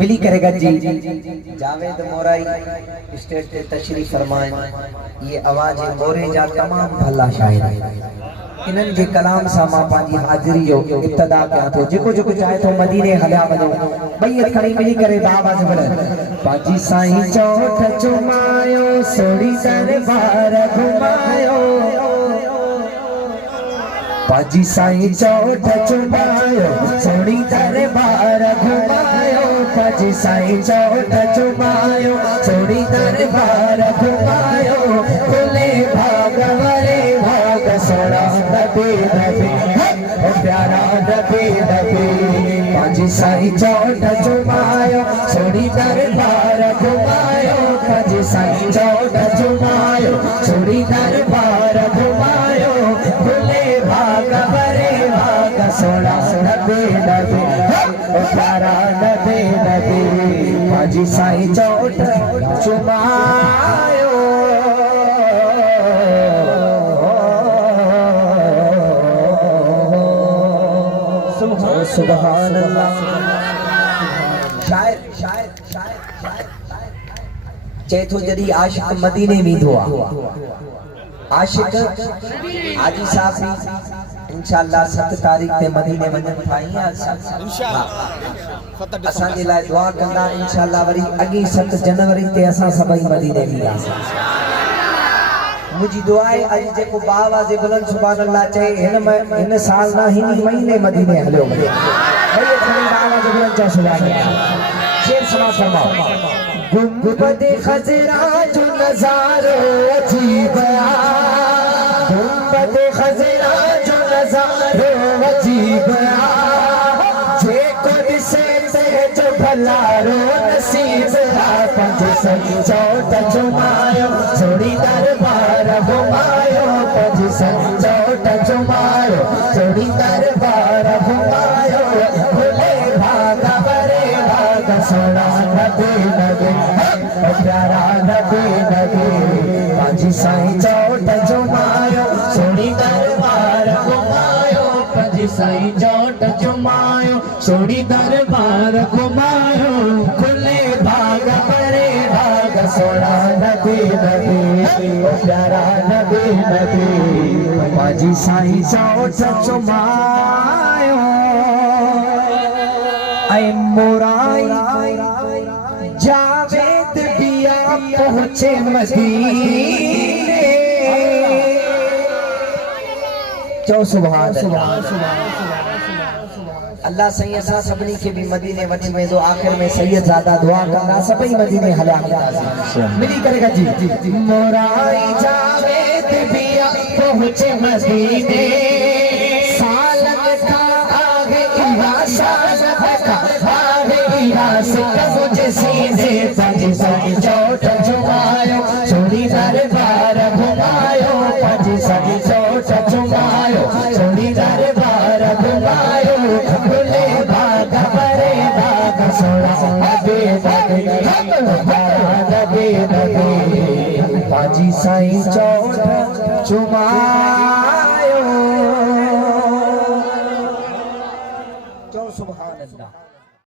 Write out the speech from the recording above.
मिली करेगा जी Javed mori stage पे तशरीफ फरमाएं। ये आवाज मोरे जा तमाम भला शायर इन्हनि जे कलाम सां मां पंहिंजी हाज़िरी जो इब्तिदा कयां थो। जेको जेको चाहे थो मदीने हलिया वञो ॿई हथ खणी मिली करे आवाज़ बढ़े। पाजी साईं चोठ चुमायो सोड़ी दरबार घुमायो। पाजी साईं चोठ चुमायो सोड़ी दरबार घुमायो। पाजी साईं चोठ चुमायो सोड़ी दरबार घुमायो। खुले भाग वरे भाग सोड़ा नबी नबी ओ प्यारा नबी नबी। पाजी साईं चोठ चुमायो सोड़ी दरबार घुमायो। पाजी साईं चोठ चुमायो सोड़ी दरबार घुमायो। खुले भाग वरे भाग सोड़ा नबी नबी ओ प्यारा नबी नबी। पाजी साईं चोठ चुमायो सुभान अल्लाह। शायर शायर शायर शायर चए थो जॾहिं आशिक मदीने वेंदो आहे आशिक हाजी साहब भी इंशाअल्लाह 7 तारीख़ ते मदीने वञनि था इंशाअल्लाह। असांजे लाइ दुआ कंदा इंशाअल्लाह। वरी अॻी 7 जनवरी ते असां सभई मदीने वेंदासीं। मुझी दुआ है अज जेको बावाज़े बुलंद सुभान अल्लाह चए हिन साल ना हिन महीने मदीने हलियो भई खणी बावाज़े बुलंद चओ सुभान अल्लाह। शेर समाज फरमाओ। गुंबद खजरा जो नजारो अजीब आ। गुंबद खजरा जो नजारो अजीब आ। जेको ॾिसे ते जो भलारो नसीब आ। पंज सही चोट चुमायो सोड़ी दरबार घुमायो। पंज सही चोट चुमायो सोड़ी दरबार घुमायो। खुले भाग वरे भाग सोड़ा नबी नबी ओ प्यारा नबी नबी। पंज सही चोट चुमायो सोड़ी दरबार घुमायो। पंज सही चोट चुमायो सोड़ी दरबार घुमायो। खुले भाग वरे भाग सोड़ा नबी नबी ओ प्यारा नबी नबी। पाजी साईं चोठ चुमायो ऐ मोराई जावेद बिया पहुंचे मदीने। चो सुभान अल्लाह। सही असां सभिनी खे भी मदीने वठी वेंदो। आखिर में सैयद ज़ादा दुआ कंदा सभई मदीने हलिया वेंदासीं मिली करे जी। मोराई जावेद बिया पहुंचे मदीने। सालन का आगे इहा सालन का आगे इहा मुझे सीने। पंज सही चोट चुमायो सोड़ी दरबार घुमायो। पंज सही चोट चुमायो सोड़ी दरबार घुमायो। खुले भाग वरे भाग सोड़ा नबी नबी नबी नबी। पाजी साईं चोट चुमायो।